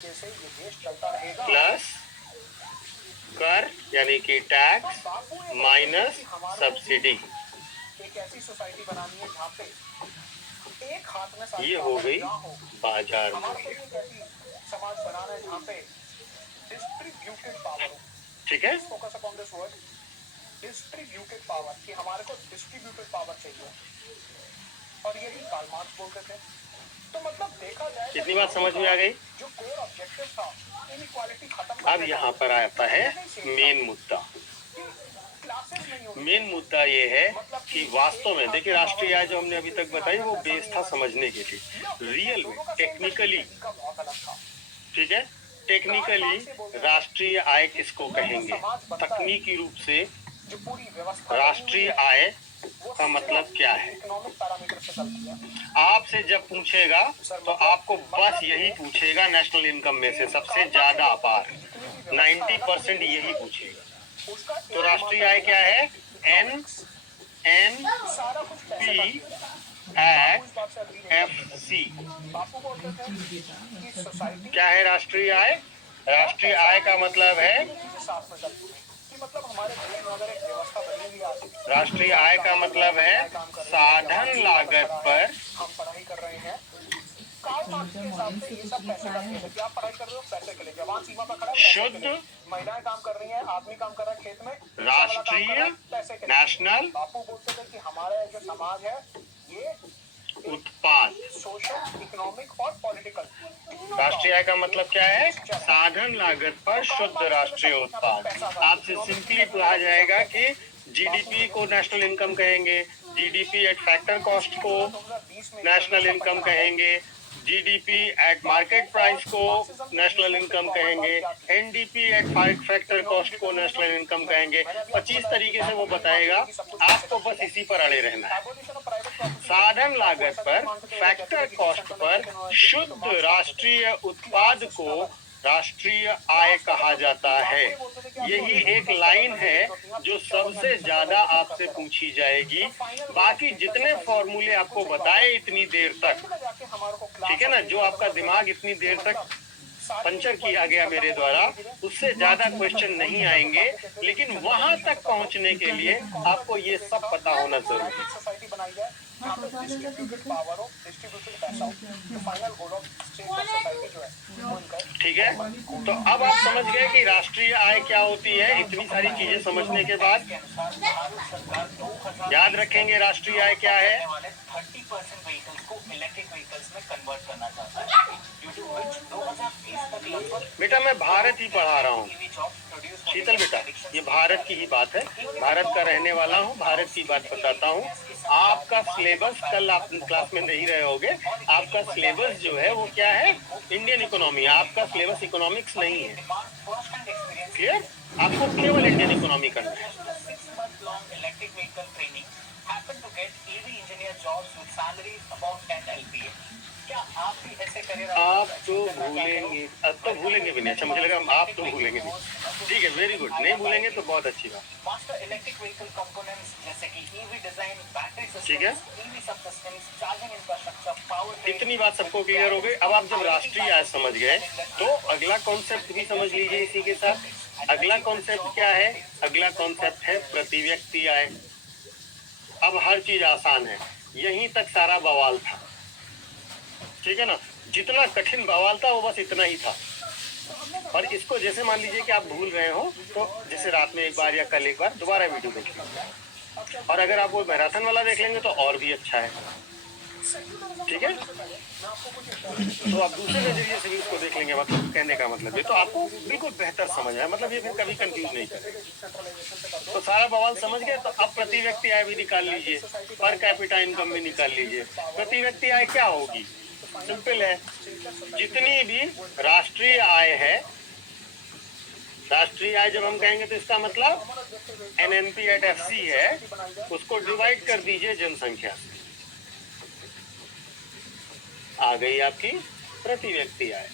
Plus कर यानी कि टैक्स माइनस सब्सिडी, ये हो गई बाजार मूल्य। ठीक है, डिस्ट्रीब्यूटेड पावर कि हमारे को डिस्ट्रीब्यूटेड पावर चाहिए और यही कार्ल मार्क्स बोलते थे। तो मतलब देखा जाए कितनी बात समझ में आ गई। जो कोर ऑब्जेक्टिव था इनइक्वालिटी खत्म। अब यहाँ पर आता है मेन मुद्दा। मेन मुद्दा ये है कि वास्तव में देखिए राष्ट्रीय आय जो हमने अभी तक बताई वो बेस था समझने के लिए, रियल में टेक्निकली, ठीक है, टेक्निकली राष्ट्रीय आय किसको कहेंगे, तकनीकी रूप से राष्ट्रीय आय का मतलब क्या है। आपसे जब पूछेगा तो आपको बस यही पूछेगा, नेशनल इनकम में से सबसे ज्यादा अपार 90% यही पूछेगा। तो राष्ट्रीय आय क्या है, NNPFC। क्या है राष्ट्रीय आय? राष्ट्रीय आय का मतलब है, राष्ट्रीय आय का मतलब है साधन लागत पर शुद्ध, महिलाएं काम कर रही हैं, आदमी काम कर रहा है खेत में, राष्ट्रीय नेशनल हमारा जो समाज है ये उत्पाद, सोशल इकोनॉमिक और पॉलिटिकल। राष्ट्रीय आय का मतलब क्या है, साधन लागत पर शुद्ध राष्ट्रीय उत्पाद। आपसे सिंपली कहा जाएगा कि जीडीपी को नेशनल इनकम कहेंगे, जीडीपी एट फैक्टर कॉस्ट को नेशनल इनकम कहेंगे, जीडीपी एट मार्केट प्राइस को नेशनल इनकम कहेंगे, एनडीपी एट फैक्टर कॉस्ट को नेशनल इनकम कहेंगे। 25 तरीके से वो बताएगा, आपको बस इसी पर अड़े रहना है। साधन लागत पर, फैक्टर कॉस्ट पर शुद्ध राष्ट्रीय उत्पाद को राष्ट्रीय आय कहा जाता है। यही एक लाइन है जो सबसे ज्यादा आपसे पूछी जाएगी। बाकी जितने फॉर्मूले आपको बताए इतनी देर तक, ठीक है ना, जो आपका दिमाग इतनी देर तक पंचर किया गया मेरे द्वारा, उससे ज्यादा क्वेश्चन नहीं आएंगे। लेकिन वहां तक पहुंचने के लिए आपको ये सब पता होना जरूरी है। ठीक है, तो अब आप समझ गए कि राष्ट्रीय आय क्या होती है। इतनी सारी चीजें समझने के बाद याद रखेंगे राष्ट्रीय आय क्या है। 30% व्हीकल्स को इलेक्ट्रिक व्हीकल्स में कन्वर्ट करना चाहता है। बेटा मैं भारत ही पढ़ा रहा हूँ, शीतल बेटा, ये भारत की ही बात है, भारत का रहने वाला हूँ, भारत की बात बताता हूँ। आपका सिलेबस, कल आप क्लास में नहीं रहे होगे, आपका सिलेबस जो है वो क्या है, इंडियन इकोनॉमी। आपका सिलेबस इकोनॉमिक्स नहीं है, क्लियर? आपको केवल इंडियन इकोनॉमी करना है। आप तो भूलेंगे, अब तो भूलेंगे भी नहीं। अच्छा मुझे लगा आप तो भूलेंगे नहीं। ठीक है, वेरी गुड, नहीं भूलेंगे तो बहुत अच्छी बात। ठीक है, इतनी बात सबको क्लियर हो गई। अब आप जब राष्ट्रीय आय समझ गए तो अगला कॉन्सेप्ट भी समझ लीजिए इसी के साथ। अगला कॉन्सेप्ट क्या है, अगला कॉन्सेप्ट है प्रति व्यक्ति आय। अब हर चीज आसान है, यहीं तक सारा बवाल था, ठीक है ना। जितना कठिन बवाल था वो बस इतना ही था। और इसको जैसे मान लीजिए कि आप भूल रहे हो तो जैसे रात में एक बार या कल एक बार दोबारा वीडियो देख लीजिए, और अगर आप वो मैराथन वाला देख लेंगे तो और भी अच्छा है, ठीक है। तो आप दूसरे नजरिए से भी इसको देख लेंगे, मतलब कहने का मतलब ये तो आपको बिल्कुल बेहतर समझ आए, मतलब ये फिर कभी कंफ्यूज नहीं करेगा। तो सारा बवाल समझ गए। तो अब प्रति व्यक्ति आय भी निकाल लीजिए, पर कैपिटा इनकम भी निकाल लीजिए। प्रति व्यक्ति आय क्या होगी, सिंपल है, जितनी भी राष्ट्रीय आय है, राष्ट्रीय आय जब हम कहेंगे तो इसका मतलब NNP/FC है, उसको डिवाइड कर दीजिए जनसंख्या से, आ गई आपकी प्रति व्यक्ति आय।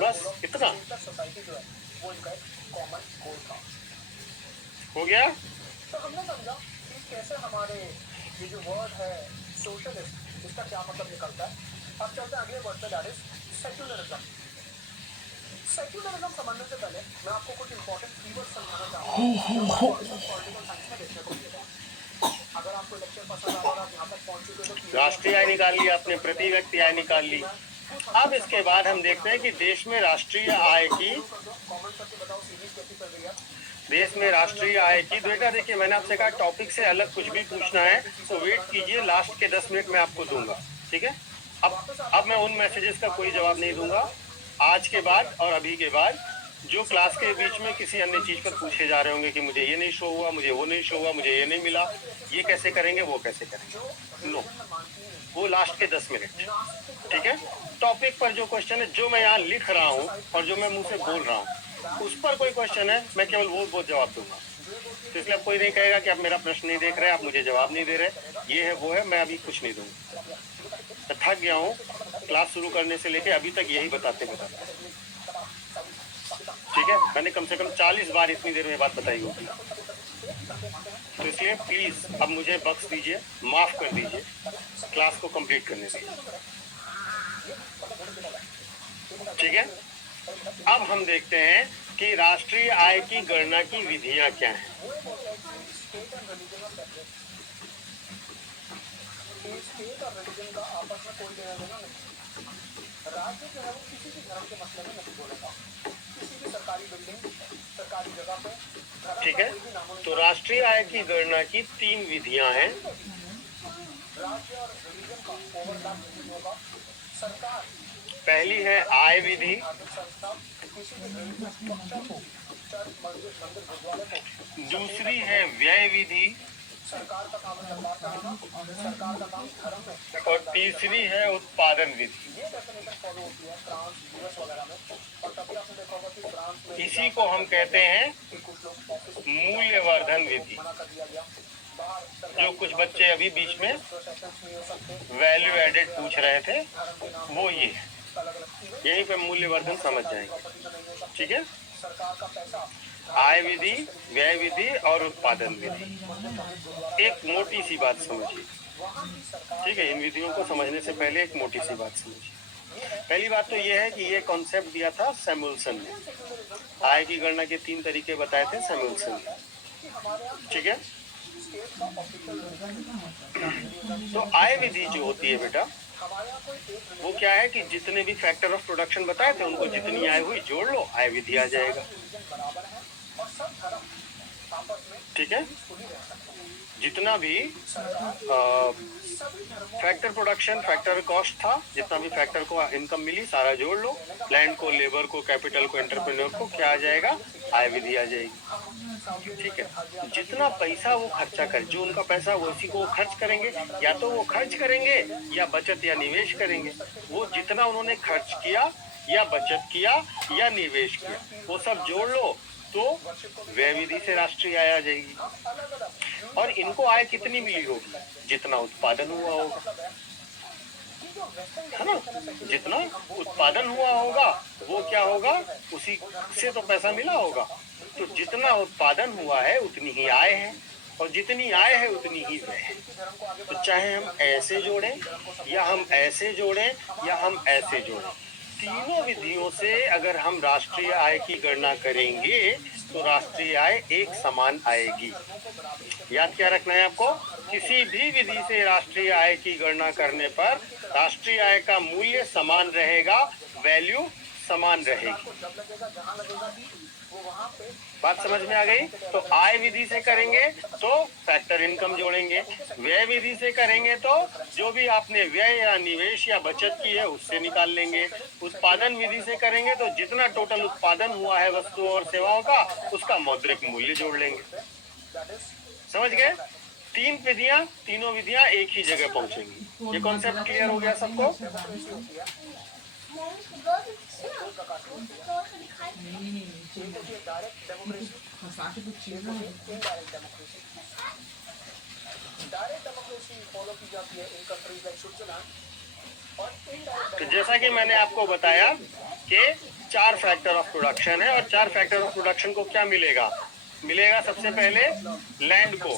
बस इतना हो गया। तो हमने समझा कि कैसे हमारे ये जो वर्ड है सोशलिस्ट, इसका क्या मतलब निकलता है। अब चलते हैं अगले वर्ड पे, दैट इज सेक्युलरिज्म। सेक्युलरिज्म समझने से पहले मैं आपको कुछ इंपॉर्टेंट कीवर्ड्स समझाना चाहूंगा पॉलिटिकल साइंस में देखने को मिलेगा। अगर आपको लेक्चर पसंद आ रहा है, यहाँ तक पहुंच चुके तो राष्ट्रीय आय निकाल ली आपने, प्रति व्यक्ति आय निकाल ली। अब इसके बाद हम देखते हैं कि देश में राष्ट्रीय आय की, कमेंट करके बताओ सीरीज कैसी चल रही है। देश में राष्ट्रीय आय की बेटा देखिए, मैंने आपसे कहा टॉपिक से अलग कुछ भी पूछना है तो वेट कीजिए, लास्ट के 10 मिनट में आपको दूंगा, ठीक है। अब मैं उन मैसेजेस का कोई जवाब नहीं दूंगा आज के बाद और अभी के बाद, जो क्लास के बीच में किसी अन्य चीज पर पूछे जा रहे होंगे कि मुझे ये नहीं शो हुआ, मुझे वो नहीं शो हुआ, मुझे ये नहीं मिला, ये कैसे करेंगे, वो कैसे करेंगे, नो, वो लास्ट के 10 मिनट, ठीक है। टॉपिक पर जो क्वेश्चन है, जो मैं यहाँ लिख रहा हूँ और जो मैं मुंह से बोल रहा हूँ, उस पर कोई क्वेश्चन है, मैं केवल वो जवाब दूंगा। तो इसलिए अब कोई नहीं कहेगा कि आप मेरा प्रश्न नहीं देख रहे, आप मुझे जवाब नहीं दे रहे, ये है वो है, मैं अभी कुछ नहीं दूंगा। मैं थक गया हूँ, क्लास शुरू करने से लेके अभी तक यही बताते, ठीक है। मैंने कम से कम 40 बार इतनी देर में बात बताई होगी, तो इसलिए प्लीज अब मुझे बख्श दीजिए, माफ कर दीजिए, क्लास को कंप्लीट करने दीजिए, ठीक है। अब हम देखते हैं कि राष्ट्रीय आय की गणना की विधियां क्या हैं। स्टेट और रिलीजन का आपस में कोई लेना देना नहीं। राज्य जो है वो किसी भी धर्म के मसले में नहीं बोलेगा। किसी भी सरकारी बिल्डिंग, सरकारी जगह पे, ठीक है। तो राष्ट्रीय आय की गणना की 3 विधियां हैं। राज्य और रिलीजन का ओवरलैप नहीं होगा। सरकार पहली है आय विधि, किसी भी रिलीजियस स्ट्रक्चर को, चर्च, मस्जिद, मंदिर, गुरुद्वारे को। दूसरी है व्यय विधि, सरकार का काम सरकार कराना, सरकार का काम धर्म में, और तीसरी है उत्पादन विधि। ये डेफिनेशन फॉलो होती है फ्रांस, यूएस वगैरह में। और तभी आपने देखा होगा कि फ्रांस में इसी को हम कहते हैं कि कुछ लोग ऑफिस मूल्यवर्धन विधि। मना कर दिया गया। जो कुछ बच्चे अभी बीच में वैल्यू एडेड पूछ रहे थे, वो ये है, यहीं पे मूल्यवर्धन समझ जाएंगे, ठीक है। सरकार का पैसा, आय विधि, व्यय विधि और उत्पादन विधि। एक मोटी सी बात समझिए, ठीक है। इन विधियों को समझने से पहले एक मोटी सी बात समझिए। पहली बात तो ये है कि ये कॉन्सेप्ट दिया था सैमुअल्सन ने। आय की गणना के 3 तरीके बताए थे सैमुअल्सन ने, ठीक है। तो आय विधि जो होती है बेटा, वो क्या है कि जितने भी फैक्टर ऑफ प्रोडक्शन बताए थे उनको जितनी आय हुई जोड़ लो, आय विधि आ जाएगा, ठीक है। जितना भी फैक्टर प्रोडक्शन, फैक्टर कॉस्ट था, जितना भी फैक्टर को इनकम मिली सारा जोड़ लो, लैंड को, लेबर को, कैपिटल को, एंटरप्रेन्योर को, क्या आ जाएगा, आय विधि आ जाएगी, ठीक है। जितना पैसा वो खर्चा कर, जो उनका पैसा वो इसी को खर्च करेंगे, या तो वो खर्च करेंगे या बचत या निवेश करेंगे। वो जितना उन्होंने खर्च किया या बचत किया या निवेश किया, वो सब जोड़ लो तो व्यय विधि से राष्ट्रीय आय आ जाएगी। और इनको आय कितनी मिली होगी, जितना उत्पादन हुआ होगा, है ना। जितना उत्पादन हुआ होगा वो क्या होगा, उसी से तो पैसा मिला होगा। तो जितना उत्पादन हुआ है उतनी ही आय है, और जितनी आय है उतनी ही व्यय है। तो चाहे हम ऐसे जोड़ें या हम ऐसे जोड़ें या हम ऐसे जोड़ें, तीनों विधियों से अगर हम राष्ट्रीय आय की गणना करेंगे तो राष्ट्रीय आय एक समान आएगी। याद क्या रखना है आपको, किसी भी विधि से राष्ट्रीय आय की गणना करने पर राष्ट्रीय आय का मूल्य समान रहेगा, वैल्यू समान रहेगी। बात समझ में आ गई। तो आय विधि से करेंगे तो फैक्टर इनकम जोड़ेंगे, व्यय विधि से करेंगे तो जो भी आपने व्यय या निवेश या बचत की है उससे निकाल लेंगे, उत्पादन विधि से करेंगे तो जितना टोटल उत्पादन हुआ है वस्तुओं और सेवाओं का उसका मौद्रिक मूल्य जोड़ लेंगे। समझ गए। 3 विधियां, तीनों विधियां एक ही जगह पहुंचेंगी। ये कॉन्सेप्ट क्लियर हो गया सबको। तो जैसा कि मैंने आपको बताया कि 4 फैक्टर ऑफ प्रोडक्शन है, और 4 फैक्टर ऑफ प्रोडक्शन को क्या मिलेगा, मिलेगा सबसे पहले लैंड को,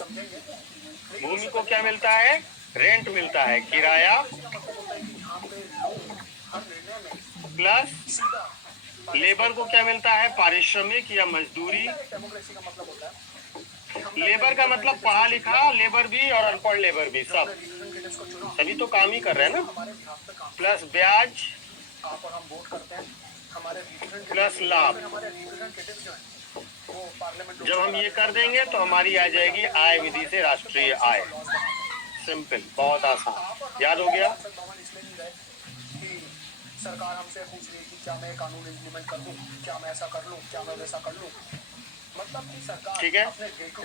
भूमि को क्या मिलता है, रेंट मिलता है, किराया, प्लस सीधा लेबर को क्या मिलता है, पारिश्रमिक या मजदूरी। डेमोक्रेसी का मतलब होता है लेबर का मतलब पढ़ा लिखा लेबर भी और अनपढ़ लेबर भी, सब रिप्रेजेंटेटिव्स को चुना सभी तो काम ही कर रहे हैं ना। हमारे बिहाफ पे काम प्लस ब्याज आप और हम वोट करते हैं हमारे प्लस लाभ। हमारे रिप्रेजेंटेटिव जो हैं वो पार्लियामेंट जब हम ये कर देंगे तो हमारी आ जाएगी आय विधि से राष्ट्रीय आय। सिंपल, बहुत आसान, याद हो गया। इसलिए नहीं रहे कि सरकार हमसे पूछ रही है कि क्या मैं कानून इम्प्लीमेंट कर दूं, क्या मैं ऐसा कर लूं, क्या मैं वैसा कर लूं। मतलब कि सरकार ठीक है,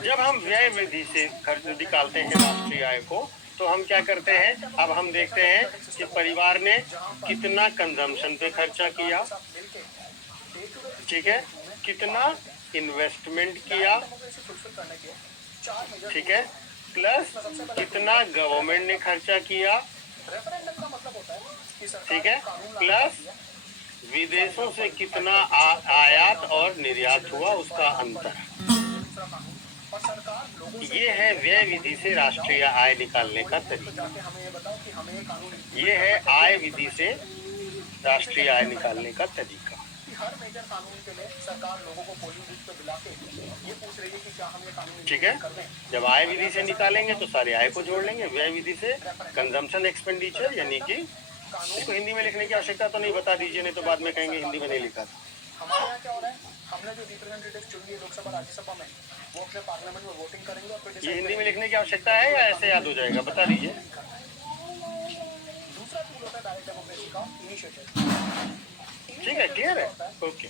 जब हम व्यय विधि से खर्च निकालते हैं राष्ट्रीय आय को, तो हम क्या करते हैं, अब हम देखते हैं कि परिवार ने कितना कंजम्पशन पे खर्चा किया, ठीक है, कितना इन्वेस्टमेंट किया, ठीक है, प्लस कितना गवर्नमेंट ने खर्चा किया, ठीक है, प्लस विदेशों से कितना आयात और निर्यात हुआ उसका अंतर। ये है व्यय विधि से राष्ट्रीय आय निकालने का तरीका। ये है आय विधि से राष्ट्रीय आय निकालने का तरीका। हर मेजर कानून के लिए सरकार लोगों को पोलिंग बूथ पे बुला के ये पूछ रही है कि क्या हम ये कानून ठीक है, जब आय विधि से निकालेंगे तो सारे आय को जोड़ लेंगे, व्यय विधि से कंजम्पशन एक्सपेंडिचर, यानी कि इसको हिंदी में लिखने की आवश्यकता तो नहीं, बता दीजिए, नहीं तो बाद में कहेंगे हिंदी में नहीं लिखा था। हमारे यहाँ क्या हो रहा है, हमने जो रिप्रेजेंटेटिव चुन लिए लोकसभा राज्यसभा में वो अपने पार्लियामेंट में वोटिंग करेंगे और फिर ये हिंदी में लिखने की आवश्यकता है या ऐसे याद हो जाएगा, बता दीजिए। दूसरा टूल होता है डायरेक्ट डेमोक्रेसी का इनिशिएटिव। ठीक है, क्लियर है, ओके।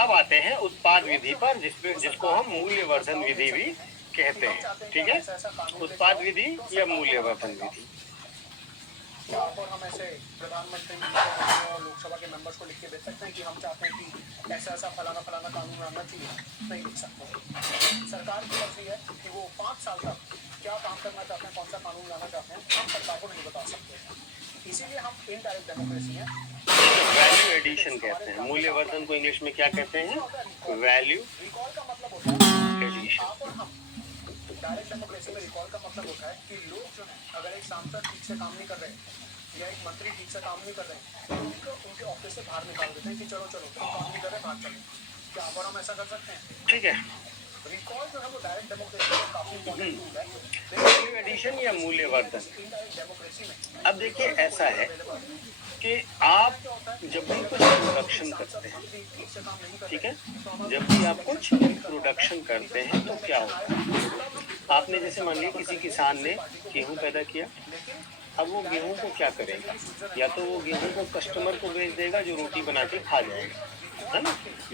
अब आते हैं उत्पाद विधि पर, जिसको हम मूल्यवर्धन विधि भी कहते हैं। ठीक है, उत्पाद विधि या मूल्यवर्धन विधि। आप और हम ऐसे प्रधानमंत्री और लोकसभा के मेंबर्स को लिख के भेज सकते हैं कि हम चाहते हैं कि ऐसा ऐसा फलाना फलाना कानून आना चाहिए, नहीं लिख सकते। सरकार की मर्जी है कि वो 5 साल तक क्या काम करना चाहते हैं, कौन सा कानून लाना चाहते हैं, हम सरकार को नहीं बता सकते। इसीलिए हम इनडायरेक्ट डेमोक्रेसी है। वैल्यू एडिशन कहते हैं, मूल्यवर्धन को इंग्लिश में क्या कहते हैं, वैल्यू रिकॉल का मतलब होता है एडिशन। आप और हम डायरेक्ट डेमोक्रेसी में रिकॉल का मतलब होता है कि लोग जो है अगर एक सांसद ठीक से काम नहीं कर रहे या एक मंत्री ठीक से काम नहीं कर रहे तो उनको उनके ऑफिस से बाहर निकाल देते हैं कि चलो चलो तुम काम नहीं कर रहे, बाहर चलो। क्या आप और हम ऐसा कर सकते हैं? ठीक है, रिकॉल जो है वो डायरेक्ट डेमोक्रेसी का काफी इंपॉर्टेंट टूल है। वैल्यू एडिशन या मूल्यवर्धन। इनडायरेक्ट डेमोक्रेसी में अब देखिए, ऐसा है कि आप जब भी कुछ प्रोडक्शन करते हैं, ठीक है, जब भी आप कुछ प्रोडक्शन करते हैं तो क्या होता है, आपने जैसे मान लिया किसी किसान ने गेहूं पैदा किया, अब वो गेहूं को क्या करेगा, या तो वो गेहूं को कस्टमर को बेच देगा जो रोटी बना के खा जाएगा, है ना।